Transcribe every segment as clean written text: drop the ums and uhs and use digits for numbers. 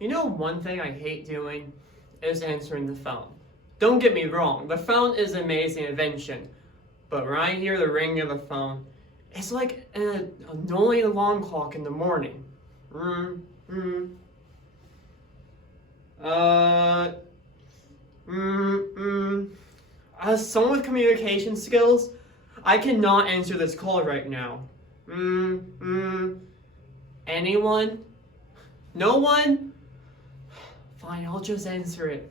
You know, one thing I hate doing is answering the phone. Don't get me wrong, the phone is an amazing invention, but when I hear the ring of the phone, it's like an annoying alarm clock in the morning. As someone with communication skills, I cannot answer this call right now. Anyone? No one? Fine, I'll just answer it.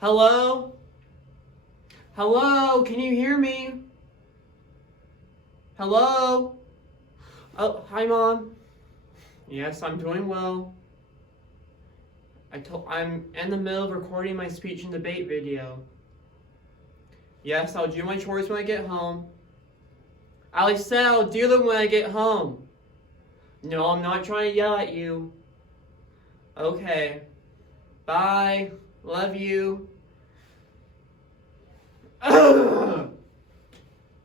Hello? Hello? Can you hear me? Hello? Oh, hi, Mom. Yes, I'm doing well. I'm in the middle of recording my speech and debate video. Yes, I'll do my chores when I get home. I said I'll do them when I get home. No, I'm not trying to yell at you. Okay. Bye. Love you. Ugh!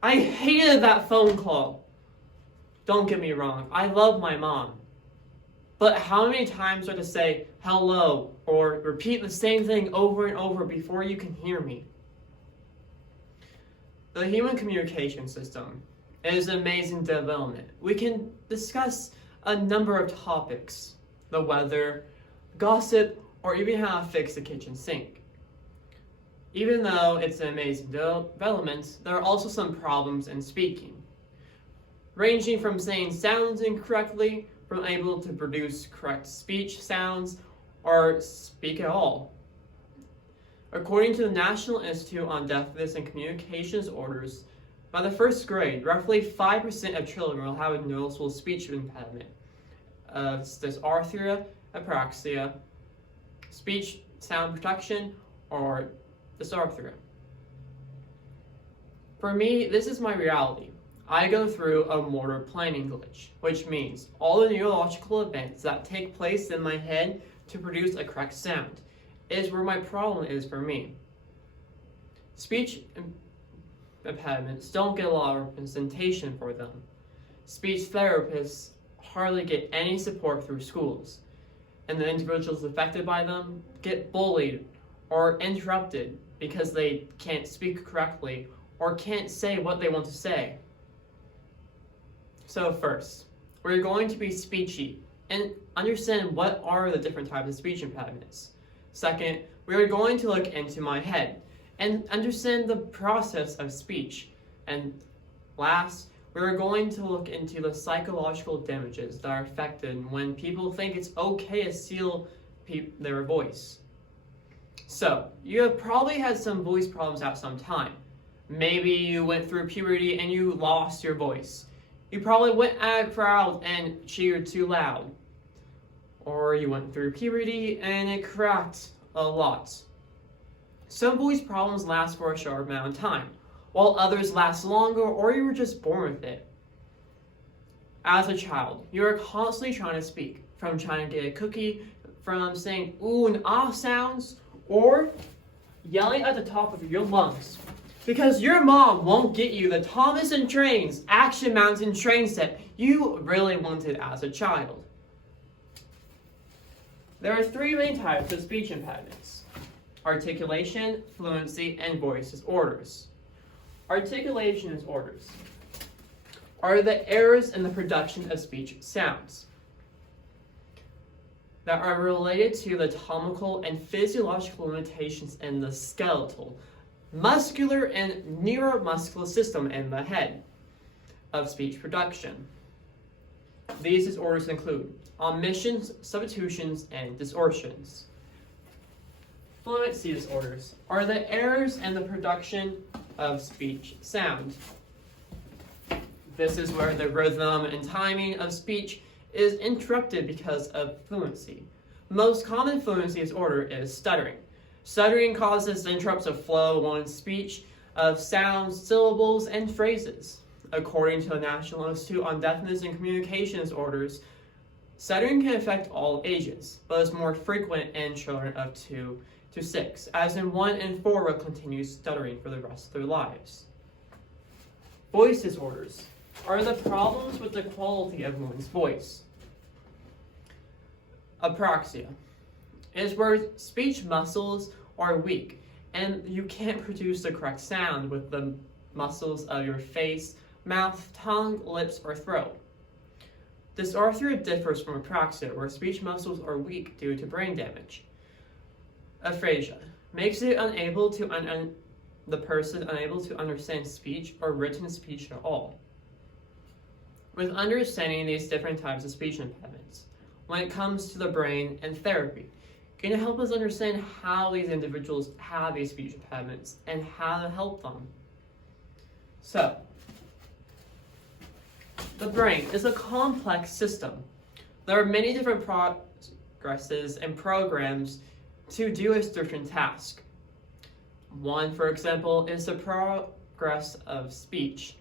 I hated that phone call. Don't get me wrong, I love my mom. But how many times do I have to say hello or repeat the same thing over and over before you can hear me? The human communication system is an amazing development. We can discuss a number of topics: the weather, gossip, or even how to fix the kitchen sink. Even though it's an amazing development, there are also some problems in speaking, ranging from saying sounds incorrectly, from able to produce correct speech sounds, or speak at all. According to the National Institute on Deafness and Communication Disorders, by the first grade, roughly 5% of children will have a noticeable speech impediment, dysarthria, apraxia, speech sound production, or dysarthria. For me, this is my reality. I go through a motor planning glitch, which means all the neurological events that take place in my head to produce a correct sound is where my problem is for me. Speech impediments don't get a lot of representation for them. Speech therapists hardly get any support through schools, and the individuals affected by them get bullied or interrupted because they can't speak correctly or can't say what they want to say. So first, we're going to be speechy and understand what are the different types of speech impediments. Second, we are going to look into my head and understand the process of speech. And last, we are going to look into the psychological damages that are affected when people think it's okay to steal their voice. So, you have probably had some voice problems at some time. Maybe you went through puberty and you lost your voice. You probably went at a crowd and cheered too loud. Or you went through puberty and it cracked a lot. Some voice problems last for a short amount of time, while others last longer, or you were just born with it. As a child, you are constantly trying to speak, from trying to get a cookie, from saying ooh and ah sounds, or yelling at the top of your lungs. Because your mom won't get you the Thomas and Train's Action Mountain train set you really wanted as a child. There are three main types of speech impediments: articulation, fluency, and voice disorders. Articulation disorders are the errors in the production of speech sounds that are related to the anatomical and physiological limitations in the skeletal, muscular, and neuromuscular system in the head of speech production. These disorders include omissions, substitutions, and distortions. Fluency disorders are the errors in the production of speech sound. This is where the rhythm and timing of speech is interrupted because of fluency. The most common fluency disorder is stuttering. Stuttering causes interrupts of flow of one's speech, of sounds, syllables, and phrases. According to the National Institute on Deafness and Communication Disorders, stuttering can affect all ages, but is more frequent in children of 2 to 6, as in 1 in 4 will continue stuttering for the rest of their lives. Voice disorders are the problems with the quality of one's voice. Apraxia is where speech muscles are weak and you can't produce the correct sound with the muscles of your face, mouth, tongue, lips, or throat. Dysarthria differs from apraxia, where speech muscles are weak due to brain damage. Aphasia makes it unable to the person unable to understand speech or written speech at all. With understanding these different types of speech impediments, when it comes to the brain and therapy, can you help us understand how these individuals have these speech impediments and how to help them? So, the brain is a complex system. There are many different progresses and programs to do its different tasks. One, for example, is the progress of speech.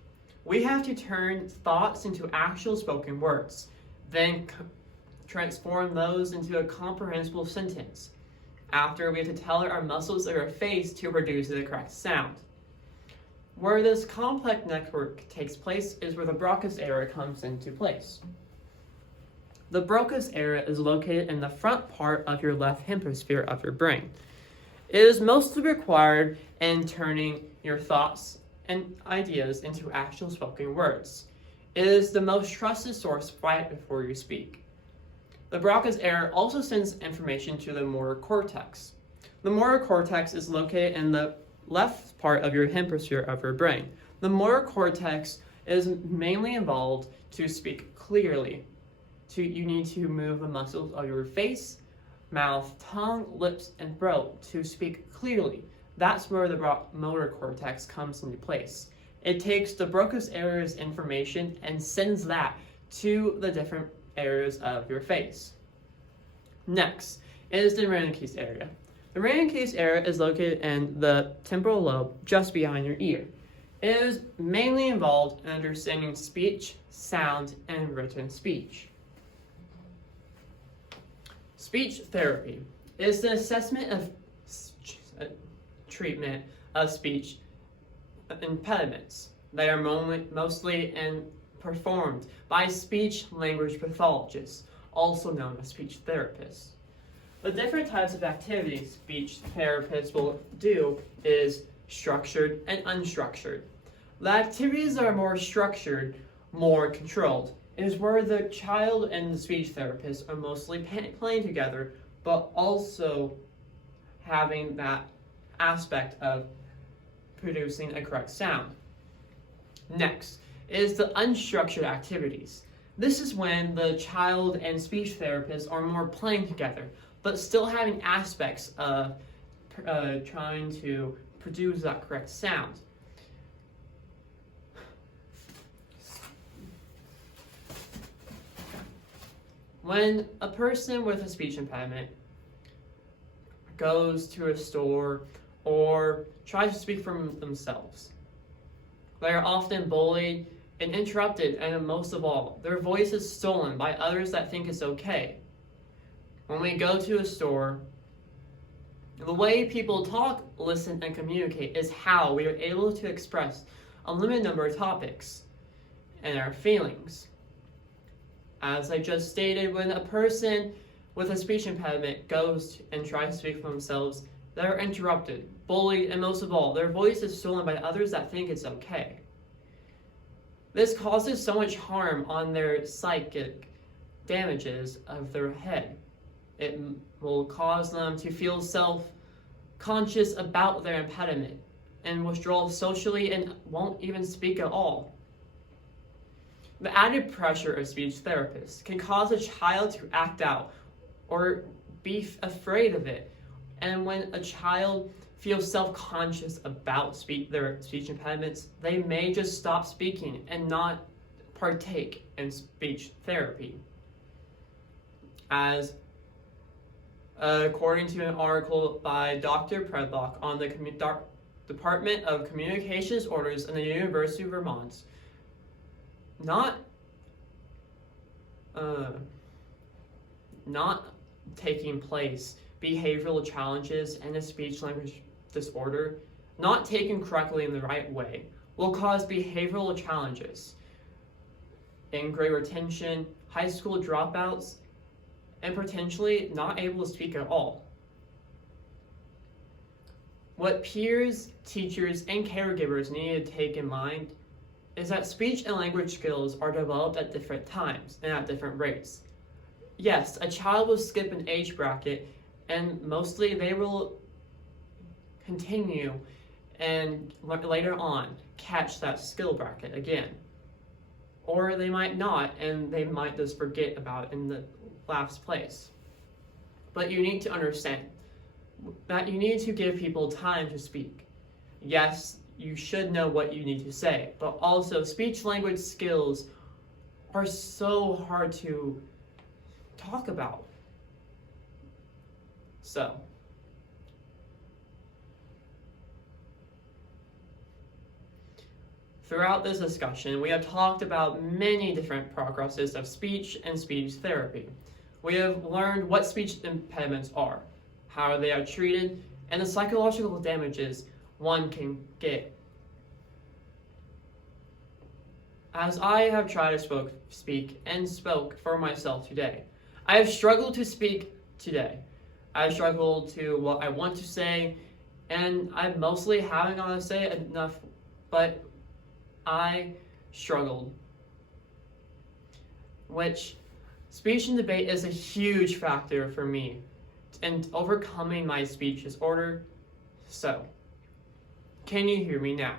We have to turn thoughts into actual spoken words, then transform those into a comprehensible sentence. After, we have to tell our muscles of our face to produce the correct sound. Where this complex network takes place is where the Broca's area comes into place. The Broca's area is located in the front part of your left hemisphere of your brain. It is mostly required in turning your thoughts and ideas into actual spoken words. It is the most trusted source right before you speak. The Broca's area also sends information to the motor cortex. The motor cortex is located in the left part of your hemisphere of your brain. The motor cortex is mainly involved to speak clearly. You need to move the muscles of your face, mouth, tongue, lips, and throat to speak clearly. That's where the motor cortex comes into place. It takes the Broca's area's information and sends that to the different areas of your face. Next is the Wernicke's area. The Wernicke's area is located in the temporal lobe just behind your ear. It is mainly involved in understanding speech, sound, and written speech. Speech therapy is the assessment of treatment of speech impediments. They are mostly performed by speech-language pathologists, also known as speech therapists. The different types of activities speech therapists will do is structured and unstructured. The activities that are more structured, more controlled, is where the child and the speech therapist are mostly playing together, but also having that aspect of producing a correct sound. Next is the unstructured activities. This is when the child and speech therapist are more playing together, but still having aspects of trying to produce that correct sound. When a person with a speech impediment goes to a store or tries to speak for themselves, they are often bullied and interrupted, and most of all, their voice is stolen by others that think it's okay. When we go to a store, the way people talk, listen, and communicate is how we are able to express a limited number of topics and our feelings. As I just stated, when a person with a speech impediment goes and tries to speak for themselves, they're interrupted, bullied, and most of all, their voice is stolen by others that think it's okay. This causes so much harm on their psychic damages of their head. It will cause them to feel self-conscious about their impediment and withdraw socially and won't even speak at all. The added pressure of speech therapists can cause a child to act out or be afraid of it. And when a child feels self-conscious about their speech impediments, they may just stop speaking and not partake in speech therapy. As according to an article by Dr. Predlock on the Department of Communication Disorders in the University of Vermont, not taking place behavioral challenges and a speech language disorder, not taken correctly in the right way, will cause behavioral challenges in grade retention, high school dropouts, and potentially not able to speak at all. What peers, teachers, and caregivers need to take in mind is that speech and language skills are developed at different times and at different rates. Yes, a child will skip an age bracket, and mostly they will continue and later on catch that skill bracket again. Or they might not, and they might just forget about it in the last place. But you need to understand that you need to give people time to speak. Yes, you should know what you need to say, but also speech language skills are so hard to talk about. So, throughout this discussion, we have talked about many different progresses of speech and speech therapy. We have learned what speech impediments are, how they are treated, and the psychological damages one can get. As I have tried to speak and spoke for myself today, I have struggled to speak today. I have struggled to what I want to say, and I mostly haven't gotten to say enough, but I struggled. Which speech and debate is a huge factor for me in overcoming my speech disorder. So, can you hear me now?